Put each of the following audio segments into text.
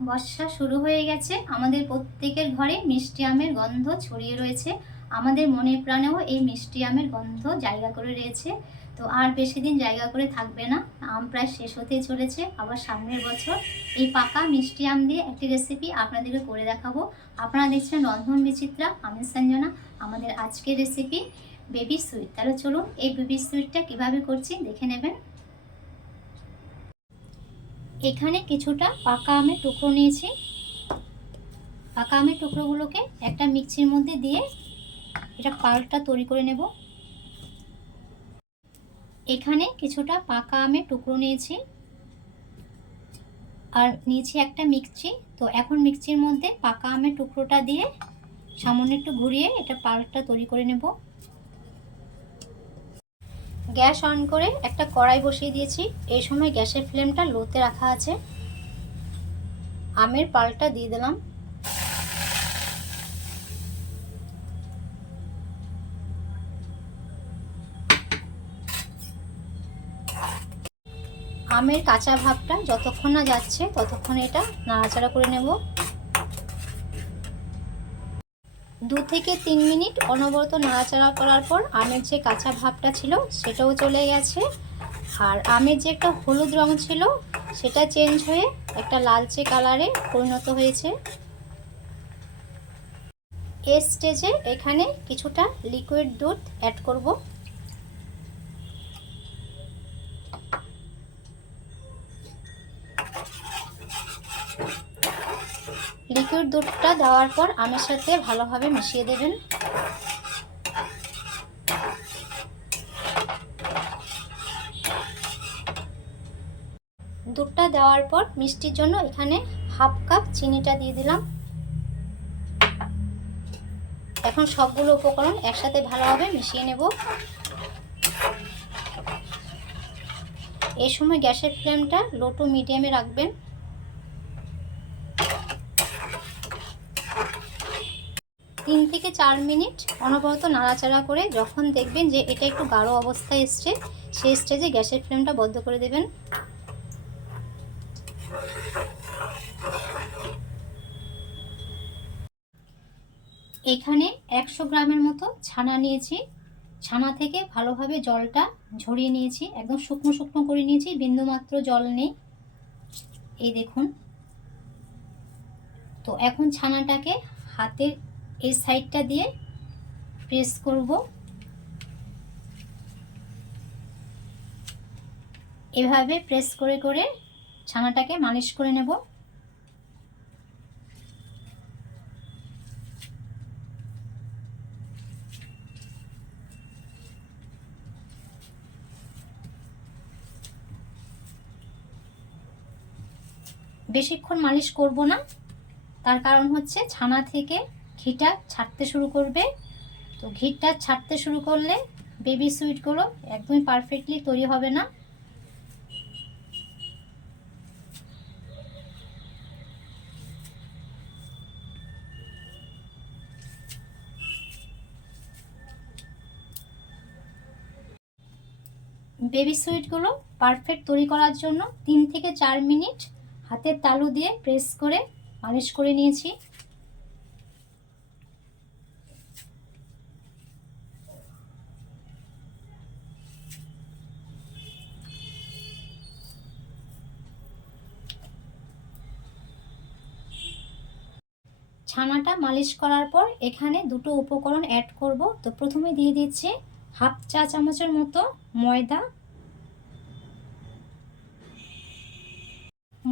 বর্ষা শুরু হয়ে গেছে, আমাদের প্রত্যেকের ঘরে মিষ্টি আমের গন্ধ ছড়িয়ে রয়েছে। আমাদের মনে প্রাণেও এই মিষ্টি আমের গন্ধ জায়গা করে রয়েছে। তো আর বেশি দিন জায়গা করে থাকবে না, আম প্রায় শেষ হতেই চলেছে। আবার সামনের বছর এই পাকা মিষ্টি আম দিয়ে একটি রেসিপি আপনাদেরকে করে দেখাবো। আপনারা দেখছেন রন্ধন বিচিত্রা, আমি সঞ্জনা। আমাদের আজকের রেসিপি বেবি সুইট। তাহলে চলুন এই বেবি সুইটটা কিভাবে করছি দেখে নেবেন। এখানে কিছুটা পাকা আমের টুকরো নিয়েছি। পাকা আমের টুকরোগুলোকে একটা মিক্সির মধ্যে দিয়ে এটা পাল্পটা তৈরি করে নেব। এখানে কিছুটা পাকা আমের টুকরো নিয়েছি আর নিয়েছি একটা মিক্সি। তো এখন মিক্সির মধ্যে পাকা আমের টুকরোটা দিয়ে সামান্য একটু ঘুরিয়ে এটা পাল্পটা তৈরি করে নেব। গ্যাস অন করে একটা কড়াই বসিয়ে দিয়েছি। এই সময় গ্যাসের ফ্লেমটা লোতে রাখা আছে। আমের পাল্পটা দিয়ে দিলাম। আমের কাঁচা ভাবটা যতক্ষণ না যাচ্ছে ততক্ষণ এটা নাড়াচাড়া করে নেব। 2 থেকে 3 মিনিট অনবরত নাড়াচাড়া করার পর আমের যে কাঁচা ভাবটা ছিল সেটাও চলে গেছে, আর আমের যে একটা হলুদ রং ছিল সেটা চেঞ্জ হয়ে একটা লালচে কালারে পরিণত হয়েছে। এই স্টেজে এখানে কিছুটা লিকুইড দুধ অ্যাড করব। লিকুইড দুধটা দেওয়ার পর আমের সাথে ভালোভাবে মিশিয়ে দেবেন। দুধটা দেওয়ার পর মিষ্টির জন্য এখানে হাফ কাপ চিনিটা দিয়ে দিলাম। এখন সবগুলো উপকরণ একসাথে ভালোভাবে মিশিয়ে নেব। এই সময় গ্যাসের ফ্লেমটা লো টু মিডিয়ামে রাখবেন। 3 থেকে 4 মিনিট অনবরত নাড়াচাড়া করে যখন দেখবেন যে এটা একটু গাঢ় অবস্থায় এসছে, সেই স্টেজে গ্যাসের ফ্লেমটা বন্ধ করে দেবেন। এখানে 100 গ্রামের মতো ছানা নিয়েছি। ছানা থেকে ভালোভাবে জলটা ঝরিয়ে নিয়েছি, একদম শুকনো শুকনো করে নিয়েছি, বিন্দুমাত্র জল নেই। এই দেখুন। তো এখন ছানাটাকে হাতের এই সাইডটা দিয়ে প্রেস করব। এভাবে প্রেস করে করে ছানাটাকে মালিশ করে নেব। বেশিক্ষণ মালিশ করব না, তার কারণ হচ্ছে ছানা থেকে ঘিটা ছাড়তে শুরু করবে। তো ঘিটা ছাড়তে শুরু করলে বেবি সুইটগুলো একদমই পারফেক্টলি তৈরি হবে না। বেবি সুইটগুলো পারফেক্ট তৈরি করার জন্য 3 থেকে 4 মিনিট হাতের তালু দিয়ে প্রেস করে মালিশ করে নিয়েছি। ছানাটা মালিশ করার পর এখানে দুটো উপকরণ অ্যাড করব। তো প্রথমে দিয়ে দিচ্ছি হাফ চা চামচের মতো ময়দা।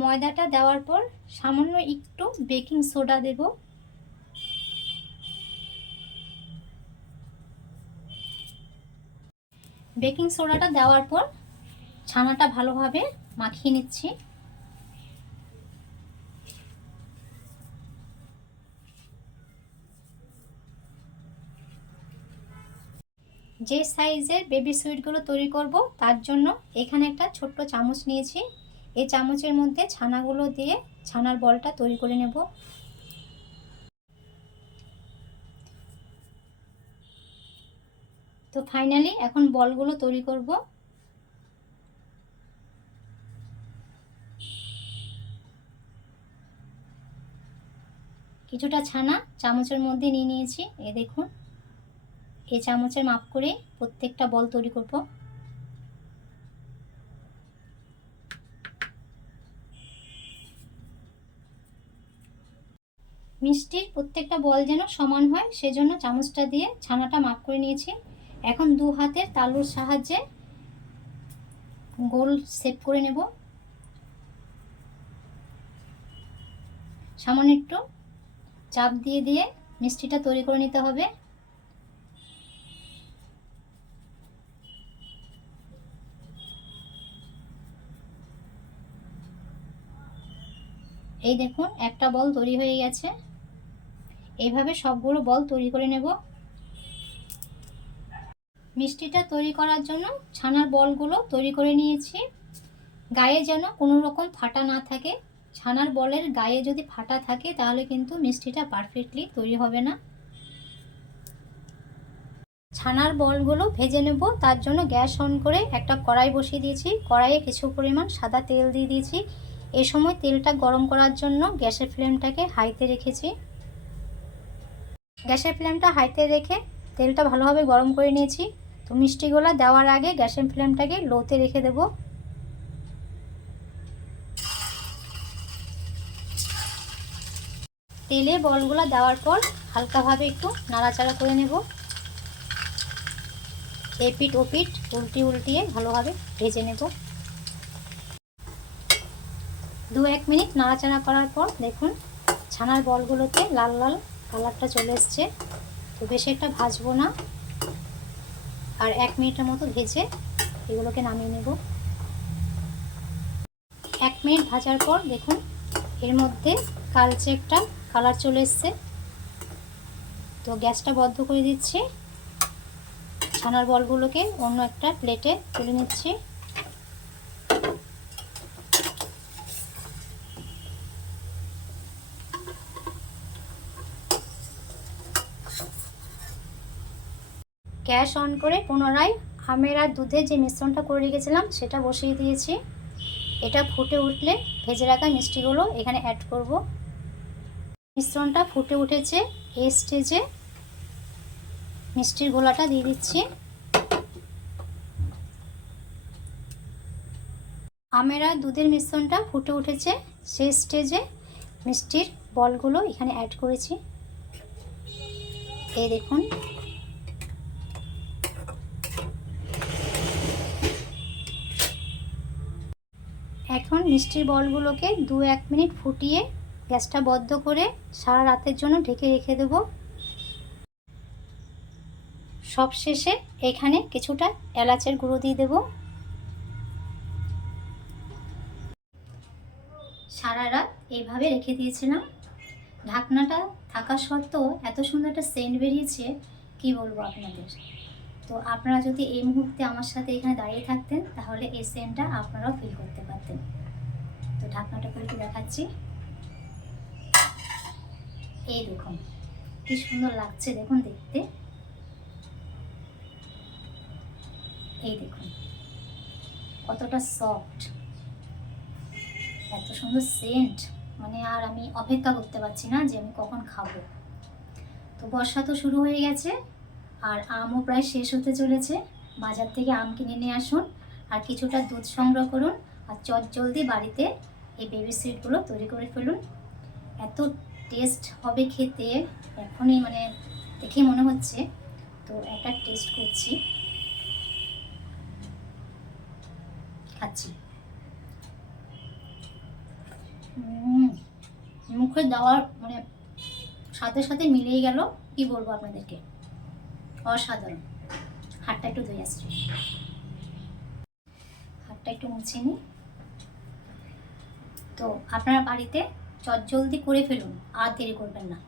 ময়দাটা দেওয়ার পর সামান্য একটু বেকিং সোডা দেব। বেকিং সোডাটা দেওয়ার পর ছানাটা ভালোভাবে মাখিয়ে নিচ্ছি। যে সাইজের বেবি সুইটগুলো তৈরি করব তার জন্য এখানে একটা ছোট্ট চামচ নিয়েছি। এই চামচের মধ্যে ছানাগুলো দিয়ে ছানার বলটা তৈরি করে নেব। তো ফাইনালি এখন বলগুলো তৈরি করব। কিছুটা ছানা চামচের মধ্যে নিয়ে নিয়েছি। এই দেখুন, এই চামচের মাপ করে প্রত্যেকটা বল তৈরি করব। মিষ্টির প্রত্যেকটা বল যেন সমান হয় সেজন্য চামচটা দিয়ে ছানাটা মাপ করে নিয়েছি। এখন 2 হাতের তালুর সাহায্যে গোল শেপ করে নেব। সামান্য একটু চাপ দিয়ে দিয়ে মিষ্টিটা তৈরি করে নিতে হবে। এই দেখুন, একটা বল তৈরি হয়ে গেছে। এইভাবে সবগুলো বল তৈরি করে নেব। মিষ্টিটা তৈরি করার জন্য ছানার বলগুলো তৈরি করে নিয়েছি। গায়ে যেন কোনো রকম ফাটা না থাকে। ছানার বলের গায়ে যদি ফাটা থাকে তাহলে কিন্তু মিষ্টিটা পারফেক্টলি তৈরি হবে না। ছানার বলগুলো ভেজে নেব, তার জন্য গ্যাস অন করে একটা কড়াই বসিয়ে দিয়েছি। কড়াইয়ে কিছু পরিমাণ সাদা তেল দিয়ে দিয়েছি। এই সময় তেলটা গরম করার জন্য গ্যাসের ফ্লেমটাকে হাইতে রেখেছি। গ্যাসের ফ্লেমটা হাইতে রেখে তেলটা ভালোভাবে গরম করে নিয়েছি। তো মিষ্টিগুলো দেওয়ার আগে গ্যাসের ফ্লেমটাকে লোতে রেখে দেব। তেলে বলগুলো দেওয়ার পর হালকাভাবে একটু নাড়াচাড়া করে নেব। এপিট ওপিট উল্টিয়ে ভালোভাবে ভেজে নেব। 2-1 মিনিট নাড়াচাড়া করার পর দেখুন ছানার বলগুলোতে লাল লাল কালারটা চলে এসছে। তো বেশি একটা ভাজবো না, আর 1 মিনিটের মতো ভেজে এগুলোকে নামিয়ে নেব। 1 মিনিট ভাজার পর দেখুন এর মধ্যে কালচে একটা কালার চলে এসছে। তো গ্যাসটা বন্ধ করে দিচ্ছি। ছানার বলগুলোকে অন্য একটা প্লেটে তুলে নিচ্ছি। গ্যাস অন করে পুনরায় আমের আর দুধের যে মিশ্রণটা করে রেখেছিলাম সেটা বসিয়ে দিয়েছি। এটা ফুটে উঠলে ভেজে রাখা মিষ্টিগুলো এখানে অ্যাড করব। মিশ্রণটা ফুটে উঠেছে, এই স্টেজে মিষ্টির গোলাটা দিয়ে দিচ্ছি। আমের আর দুধের মিশ্রণটা ফুটে উঠেছে, সেই স্টেজে মিষ্টির বলগুলো এখানে অ্যাড করেছি। এই দেখুন, এখন মিষ্টির বলগুলোকে 2-1 মিনিট ফুটিয়ে গ্যাসটা বন্ধ করে সারা রাতের জন্য ঢেকে রেখে দেব। সবশেষে এখানে কিছুটা এলাচের গুঁড়ো দিয়ে দেব। সারা রাত এইভাবে রেখে দিয়েছিলাম। ঢাকনাটা থাকা সত্ত্বেও এত সুন্দর একটা সেন্ট বেরিয়েছে, কি বলবো আপনাদের। তো আপনারা যদি এই মুহূর্তে আমার সাথে এখানে দাঁড়িয়ে থাকতেন তাহলে এই সেন্টটা আপনারাও ফিল করতে পারতেন। তো ঢাকনাটা খুলে দেখাচ্ছি। এই দেখুন কি সুন্দর লাগছে, দেখুন দেখতে। এই দেখুন কতটা সফট, এত সুন্দর সেন্ট, মানে আর আমি অপেক্ষা করতে পারছি না যে আমি কখন খাবো। তো বর্ষা তো শুরু হয়ে গেছে আর আমও প্রায় শেষ হতে চলেছে। বাজার থেকে আম কিনে নিয়ে আসুন আর কিছুটা দুধ সংগ্রহ করুন আর চটজলদি বাড়িতে এই বেবি সুইটগুলো তৈরি করে ফেলুন। এত টেস্ট হবে খেতে, এখনই মানে দেখে মনে হচ্ছে। তো একটা টেস্ট করছি, খাচ্ছি। মুখে দেওয়ার মানে সাথে সাথে মিলেই গেল, কি বলবো আপনাদেরকে, অসাধারণ। হাতটা একটু ধুয়ে আসছি, হাতটা একটু মুছে নিই। তো আপনারা বাড়িতে চটজলদি করে ফেলুন, আর দেরি করবেন না।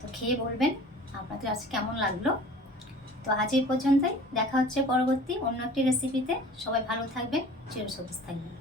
তো খেয়ে বলবেন আপনাদের আজকে কেমন লাগলো। তো আজ এই পর্যন্তই, দেখা হচ্ছে পরবর্তী অন্য একটি রেসিপিতে। সবাই ভালো থাকবেন, চিরসবুজ থাকবেন।